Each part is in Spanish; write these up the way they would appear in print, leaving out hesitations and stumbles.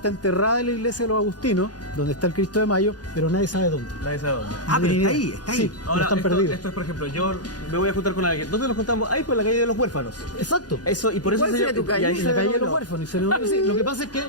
está enterrada en la iglesia de los Agustinos, donde está el Cristo de Mayo, pero nadie sabe dónde. Nadie sabe dónde. Ah, pero está ahí, está ahí. Sí, Ahora, están perdidos. Esto es, por ejemplo, yo me voy a juntar con alguien. ¿Dónde nos juntamos? Ahí, por la calle de los huérfanos. Exacto. Eso, y por eso ¿Cuál sería tu calle? y ahí En la se calle de los dobló. huérfanos. Sí, lo que pasa es que...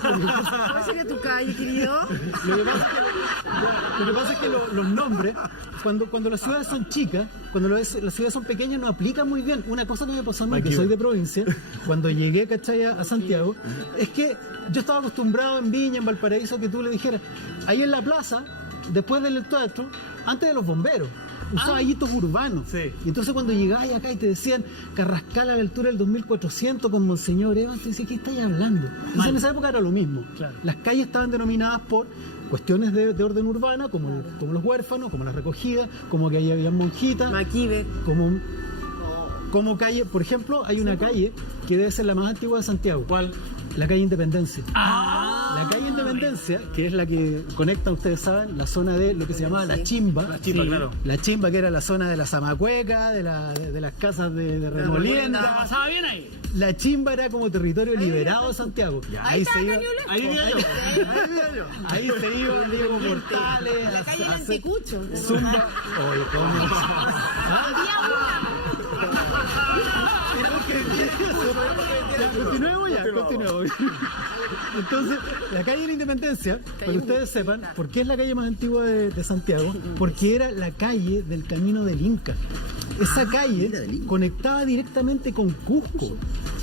¿Cuál sería tu calle, querido? Lo que pasa es que los nombres, cuando las ciudades son chicas, cuando las ciudades son pequeñas, no aplican muy bien. Una cosa que me pasó a mí, que soy de provincia, cuando llegué, ¿cachai?, a Santiago, es que yo estaba acostumbrado en Viña, en Valparaíso, que tú le dijeras, ahí en la plaza, después del teatro, antes de los bomberos. Usaba hitos urbanos. Sí. Y entonces cuando llegabas acá y te decían Carrascal a la altura del 2400 con Monseñor Evans, te decías, ¿qué estáis hablando? Entonces en esa época era lo mismo. Claro. Las calles estaban denominadas por cuestiones de orden urbana, como los huérfanos, como las recogidas, como que ahí había monjitas, Maquive. como calle, por ejemplo, hay una calle que debe ser la más antigua de Santiago. ¿Cuál? La calle Independencia. La calle Independencia, que es la que conecta, ustedes saben, la zona de lo que se llamaba La Chimba. La Chimba, claro. La Chimba, que era la zona de la Zamacueca, de las casas de remolienda. Pasaba bien ahí. La Chimba era como territorio liberado de Santiago. Ahí se iba. Ahí vivía yo. Ahí se iban Diego Portales. La calle del Tecucho. Zumba. Oye, ¿cómo? Continuemos. Entonces, la calle de la Independencia, para que ustedes sepan, ¿por qué es la calle más antigua de Santiago? Porque era la calle del Camino del Inca. Esa calle conectaba directamente con Cusco,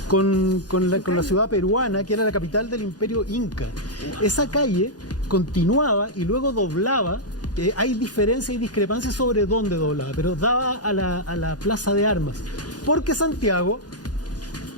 con la ciudad peruana, que era la capital del Imperio Inca. Esa calle continuaba y luego doblaba. Hay diferencias y discrepancias sobre dónde doblaba, pero daba a la Plaza de Armas. Porque Santiago,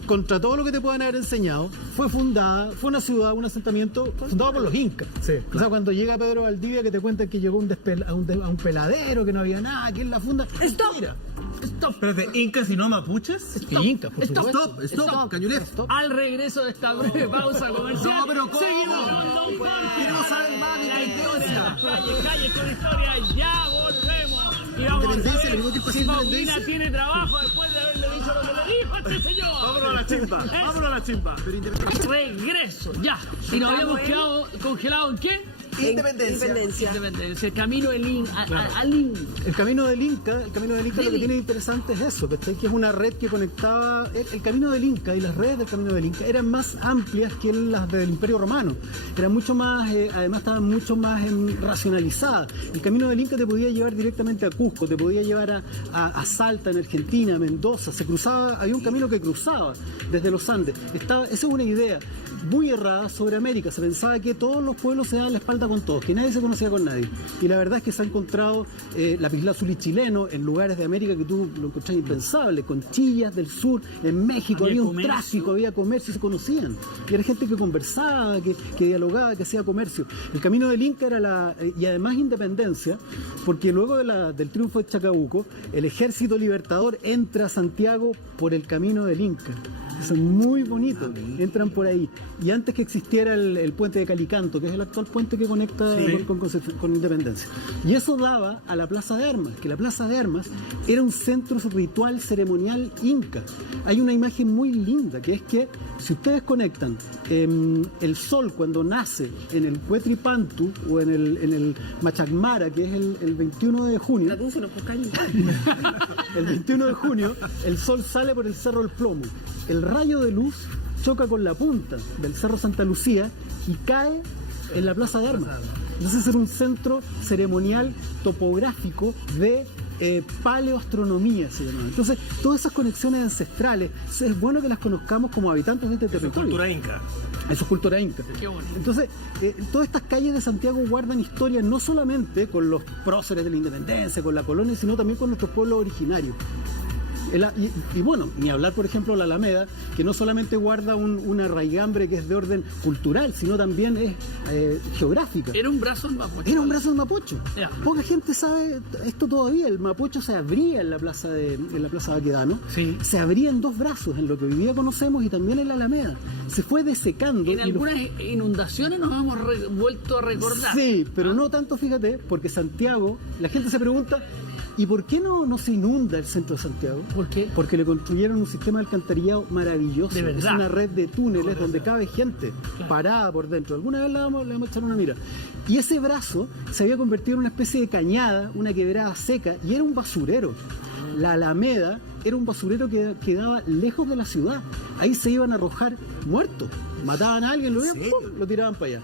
contra todo lo que te puedan haber enseñado, fue una ciudad, un asentamiento fundado por los incas. Sí, O sea, cuando llega Pedro Valdivia, que te cuenta que llegó a un peladero, que no había nada, que es la funda. Mentira. Espérate, ¿incas y no mapuches? Incas, por supuesto. Stop, Cañulero. Al regreso de esta breve pausa comercial. No, pero ¿cómo? Seguimos con Don Jorge. Queremos saber más de La Independencia. calle con historia. Ya volvemos. Y vamos Independencia, a le digo que ver pasa si Paulina Independencia. tiene trabajo después de haberle dicho lo que le dijo al señor. Vámonos a la chimba. Vámonos a la chimba. Regreso, ya. Y nos habíamos quedado congelados en qué? Independencia. Independencia. El camino del Inca. Al Inca. El camino del Inca lo que tiene de interesante es eso, ¿cachai? Que es una red que conectaba el camino del Inca, y las redes del camino del Inca eran más amplias que las del Imperio Romano. Eran mucho más, además estaban mucho más racionalizadas. El camino del Inca te podía llevar directamente a Cusco, te podía llevar a Salta en Argentina, a Mendoza, había un camino que cruzaba desde los Andes. Esa es una idea muy errada sobre América. Se pensaba que todos los pueblos se daban la espalda con todos, que nadie se conocía con nadie. Y la verdad es que se ha encontrado lapislázuli chileno en lugares de América que tú lo encontrás impensable, con Chillas del sur, en México había un comercio. tráfico, había comercio, se conocían. Y era gente que conversaba, que dialogaba, que hacía comercio. El camino del Inca era y además independencia, porque luego del triunfo de Chacabuco, el ejército libertador entra a Santiago por el camino del Inca. Eso es muy bonito, entran por ahí. Y antes que existiera el puente de Calicanto, que es el actual puente que conecta con Independencia. Y eso daba a la Plaza de Armas, que la Plaza de Armas era un centro ritual ceremonial inca. Hay una imagen muy linda, que es que si ustedes conectan el sol cuando nace en el Huetripantu o en el Machacmara, que es el 21 de junio, el 21 de junio, el sol sale por el Cerro del Plomo. El rayo de luz choca con la punta del Cerro Santa Lucía y cae en la Plaza de Armas. Entonces era un centro ceremonial topográfico de paleoastronomía, se llamaba. Entonces, todas esas conexiones ancestrales, es bueno que las conozcamos como habitantes de este territorio. Cultura inca. Eso es cultura inca. Qué bonito. Entonces, todas estas calles de Santiago guardan historia no solamente con los próceres de la independencia, con la colonia, sino también con nuestros pueblos originarios. Y bueno, ni hablar, por ejemplo, la Alameda, que no solamente guarda una raigambre que es de orden cultural, sino también es geográfica. Era un brazo en Mapocho. Era un brazo del Mapocho. Ya. Poca gente sabe esto todavía. El Mapocho se abría en la plaza Baquedano. Sí. Se abría en dos brazos, en lo que hoy día conocemos, y también en la Alameda. Se fue desecando. En algunas inundaciones nos hemos vuelto a recordar. Sí, pero no tanto, fíjate, porque Santiago, la gente se pregunta, ¿Y por qué no se inunda el centro de Santiago? ¿Por qué? Porque le construyeron un sistema de alcantarillado maravilloso. De verdad. Es una red de túneles donde cabe gente parada por dentro. Alguna vez le vamos a echar una mira. Y ese brazo se había convertido en una especie de cañada, una quebrada seca, y era un basurero. La Alameda era un basurero que quedaba lejos de la ciudad. Ahí se iban a arrojar muertos. Mataban a alguien, lo tiraban para allá.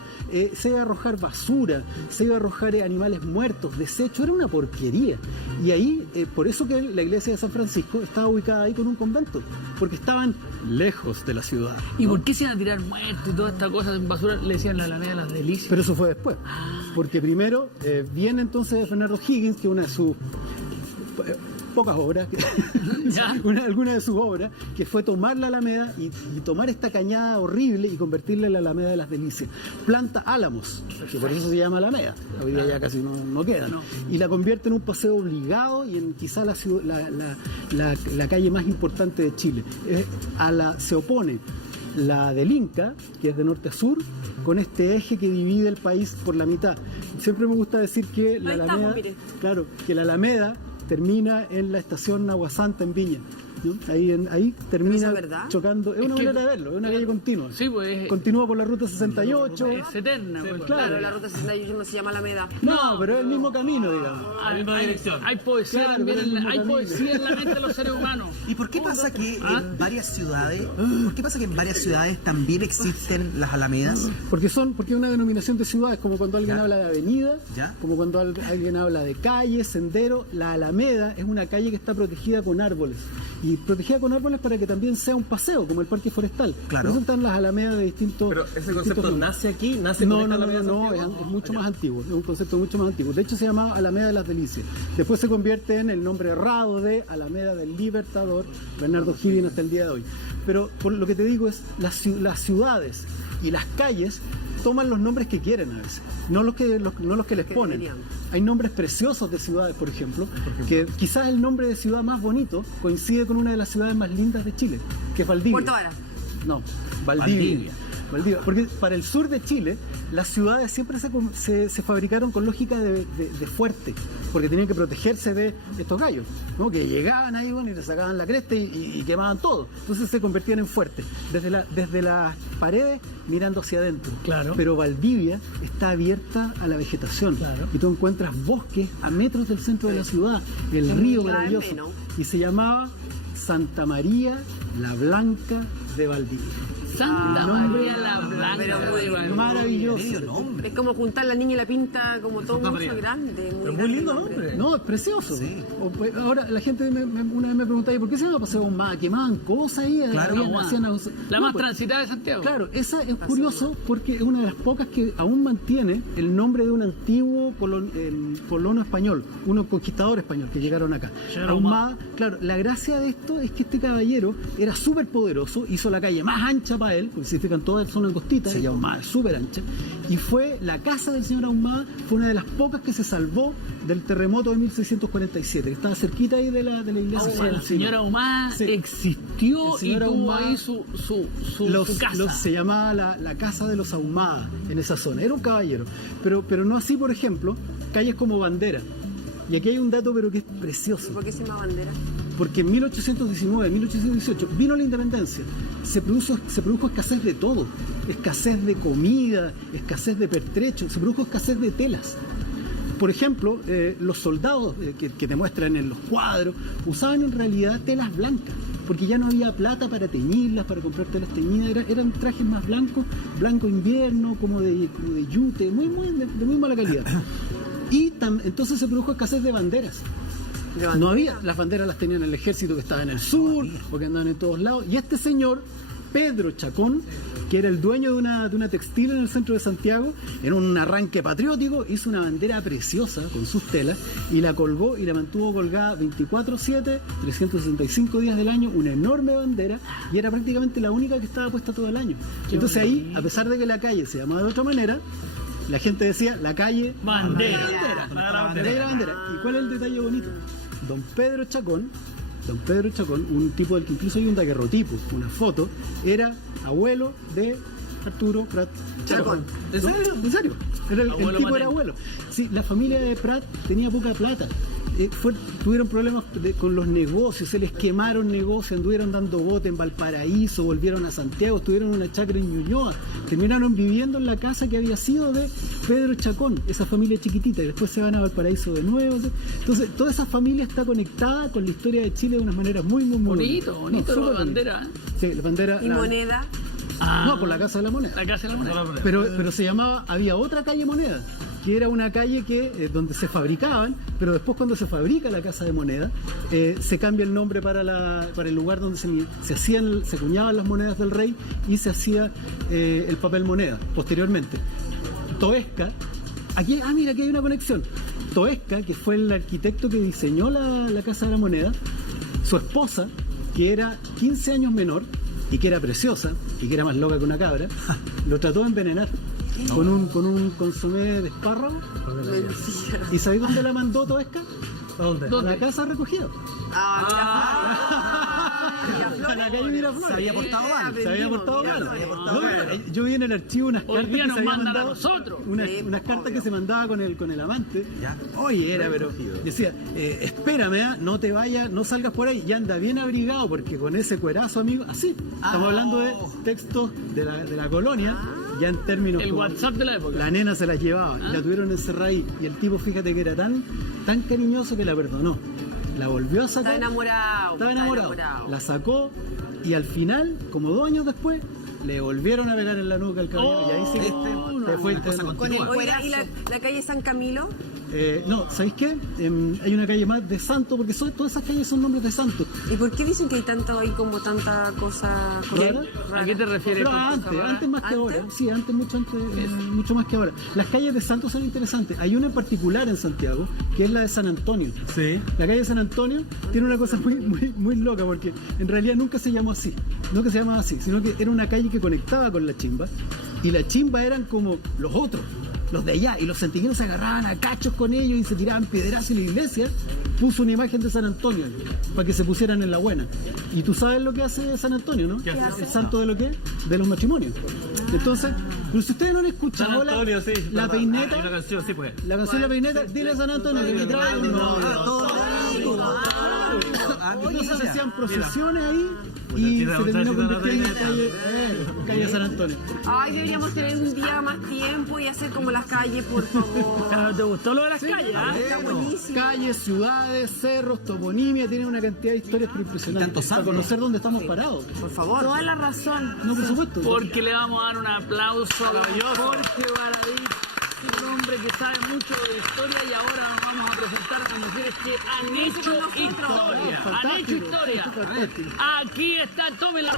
Se iba a arrojar basura, se iba a arrojar animales muertos, desechos. Era una porquería. Y ahí, por eso que la iglesia de San Francisco estaba ubicada ahí con un convento, porque estaban lejos de la ciudad. ¿Y ¿no? por qué se iban a tirar muertos y toda esta cosa en basura? Le decían la Alameda de las Delicias. Pero eso fue después. Porque primero viene entonces Bernardo Higgins, que una de sus pocas obras, alguna de sus obras, que fue tomar la Alameda y tomar esta cañada horrible y convertirla en la Alameda de las Delicias. Planta álamos, que por eso se llama Alameda, hoy día ya casi no queda, y la convierte en un paseo obligado y en quizá la calle más importante de Chile. Se opone la del Inca, que es de norte a sur, con este eje que divide el país por la mitad. Siempre me gusta decir que la Alameda, claro, que la Alameda termina en la estación Aguasanta en Viña, ¿no? Ahí termina chocando. Es una manera de verlo, es una calle continua. Sí, pues. Continúa por la ruta 68. Es eterna, pues, Claro, la ruta 68 no se llama Alameda. No, pero es el mismo camino, digamos. La misma dirección. Hay poesía Claro, también, pero el mismo hay camino. poesía en la mente de los seres humanos. ¿Y por qué pasa que en varias ciudades, también existen las alamedas? Porque es una denominación de ciudades, como cuando alguien habla de avenida, ¿Ya? como cuando alguien habla de calle, sendero. La Alameda es una calle que está protegida con árboles. Y protegida con árboles para que también sea un paseo, como el parque forestal. Claro. Por eso están las alamedas de distintos. Pero ese distintos concepto nombres. nace aquí, nace con esta Alameda de No, Santiago. es mucho más antiguo, es un concepto mucho más antiguo. De hecho se llamaba Alameda de las Delicias. Después se convierte en el nombre errado de Alameda del Libertador, Bernardo Higgins hasta el día de hoy. Pero por lo que te digo es, las ciudades y las calles toman los nombres que quieren a veces, no los que les ponen. Hay nombres preciosos de ciudades, por ejemplo, que quizás el nombre de ciudad más bonito coincide con una de las ciudades más lindas de Chile, que es Valdivia. Puerto Vara. No, Valdivia. Porque para el sur de Chile las ciudades siempre se fabricaron con lógica de fuerte, porque tenían que protegerse de estos gallos, ¿no? Que llegaban ahí, bueno, y le sacaban la cresta y quemaban todo. Entonces se convertían en fuertes, desde las paredes mirando hacia adentro. Claro. Pero Valdivia está abierta a la vegetación, Claro. y tú encuentras bosques a metros del centro de la ciudad, el río maravilloso, y se llamaba Santa María la Blanca de Valdivia. Santa María la Blanca. Pero muy Maravilloso. Es como juntar la niña y la pinta, como todo Santa mucho María. grande. Pero muy lindo nombre. No, es precioso. Ahora la gente una vez me preguntaba, ¿y por qué se llama Paseo Ahumada? ¿Quemaban cosas ahí? Claro, La más transitada de Santiago. Claro, esa es curioso porque es una de las pocas que aún mantiene el nombre de un antiguo colono español, un conquistador español que llegaron acá. Ahumada, claro, la gracia de esto es que este caballero era súper poderoso, hizo la calle más ancha para él, porque significan toda la zona angostita, y Ahumada es súper ancha, y fue la casa del señor Ahumada, fue una de las pocas que se salvó del terremoto de 1647, que estaba cerquita ahí de la iglesia. El señor Ahumada existió El señor y tuvo Ahumada, ahí su casa. se llamaba la casa de los Ahumada en esa zona, era un caballero, pero no así, por ejemplo, calles como Bandera. Y aquí hay un dato pero que es precioso. ¿Por qué se llama Bandera? Porque en 1819, 1818 vino la independencia, se produjo escasez de todo, escasez de comida, escasez de pertrechos, se produjo escasez de telas. Por ejemplo, los soldados que te muestran en los cuadros usaban en realidad telas blancas, porque ya no había plata para teñirlas, para comprar telas teñidas, eran trajes más blancos, blanco invierno, como de yute, de muy mala calidad. Y entonces se produjo escasez de banderas. No había, las banderas las tenían el ejército que estaba en el sur, porque andaban en todos lados. Y este señor, Pedro Chacón, que era el dueño de una textil en el centro de Santiago, en un arranque patriótico, hizo una bandera preciosa con sus telas y la colgó y la mantuvo colgada 24/7, 365 días del año, una enorme bandera, y era prácticamente la única que estaba puesta todo el año. Entonces ahí, a pesar de que la calle se llamaba de otra manera, la gente decía la calle Bandera. Bandera. ¿Y cuál es el detalle bonito? Don Pedro Chacón, un tipo del que incluso hay un daguerrotipo, una foto, era abuelo de Arturo Prat Chacón. ¿En serio? ¿En serio? El tipo materno. era abuelo. Sí, la familia de Prat tenía poca plata. tuvieron problemas con los negocios, se les quemaron negocios, anduvieron dando bote en Valparaíso, volvieron a Santiago, estuvieron en una chacra en Ñuñoa, terminaron viviendo en la casa que había sido de Pedro Chacón, esa familia chiquitita, y después se van a Valparaíso de nuevo. Entonces, toda esa familia está conectada con la historia de Chile de una manera muy Bonito, bonita. la bandera. Sí, la bandera. Y moneda. No, por la Casa de la Moneda. La Casa de la Moneda. Pero se llamaba, había otra calle Moneda, que era una calle donde se fabricaban, pero después cuando se fabrica la Casa de Moneda, se cambia el nombre para el lugar donde se acuñaban las monedas del rey y se hacía el papel moneda posteriormente. Toesca, mira, aquí hay una conexión. Toesca, que fue el arquitecto que diseñó la Casa de la Moneda, su esposa, que era 15 años menor, y que era preciosa, y que era más loca que una cabra, lo trató de envenenar con un consomé de espárrago. Mentira. ¿Y sabéis dónde la mandó Toesca? ¿A dónde? A la casa recogida. A la calle Miraflores. Se había portado mal. Se había portado mal. No, yo vi en el archivo unas Hoy cartas día que nos se habían mandan a mandado. nosotros. Unas cartas que se mandaba con el amante. Ya. Oye, pero decía, espérame, no te vayas, no salgas por ahí, y anda bien abrigado, porque con ese cuerazo, amigo, así. Estamos hablando de textos de la colonia, ya en términos El como- WhatsApp de la época. la nena se las llevaba y la tuvieron encerrada ahí. Y el tipo, fíjate que era tan cariñoso que la perdonó. La volvió a sacar. Estaba enamorado. La sacó y al final, como 2 años después, le volvieron a pegar en la nuca al caballero. Y ahí sí que te fuiste. Con el, oiga, ¿y la calle San Camilo? No, ¿sabéis qué? Hay una calle más de santo, porque todas esas calles son nombres de santos. ¿Y por qué dicen que hay tanta cosa ¿Rara? ¿A qué te refieres? Pero con antes más que ¿Antes? ahora. Sí, antes, mucho más que ahora. Las calles de santos son interesantes. Hay una en particular en Santiago, que es la de San Antonio. Sí. La calle de San Antonio tiene una cosa muy loca, porque en realidad nunca se llamó así. Nunca se llamaba así, sino que era una calle que conectaba con la chimba, y la chimba eran como los otros, los de allá, y los santiagueros se agarraban a cachos con ellos y se tiraban piedrazos, y la iglesia puso una imagen de San Antonio para que se pusieran en la buena. Y tú sabes lo que hace San Antonio, ¿no? ¿Qué hace? ¿El santo de lo que? De los matrimonios. Entonces, pero si ustedes no han escuchado San Antonio, sí. la Hay peineta, una canción, sí, pues. la canción La Peineta, dile a San Antonio que me trae un novio. Entonces se hacían procesiones ahí y se terminó convirtiendo en calle San Antonio. Ay, deberíamos tener un día más tiempo y hacer como las calles, por favor. ¿Te gustó lo de las calles? Está buenísimo. Calles, ciudades, cerros, toponimia, tienen una cantidad de historias impresionantes. tantos Para ángulos. conocer dónde estamos parados. Por favor. Toda la razón. No, por supuesto. Porque le vamos a dar un aplauso a Jorge Baradit, un hombre que sabe mucho de historia, y ahora vamos a presentar a las mujeres que han hecho historia. Han hecho historia. Fantástico. Aquí está, tomen la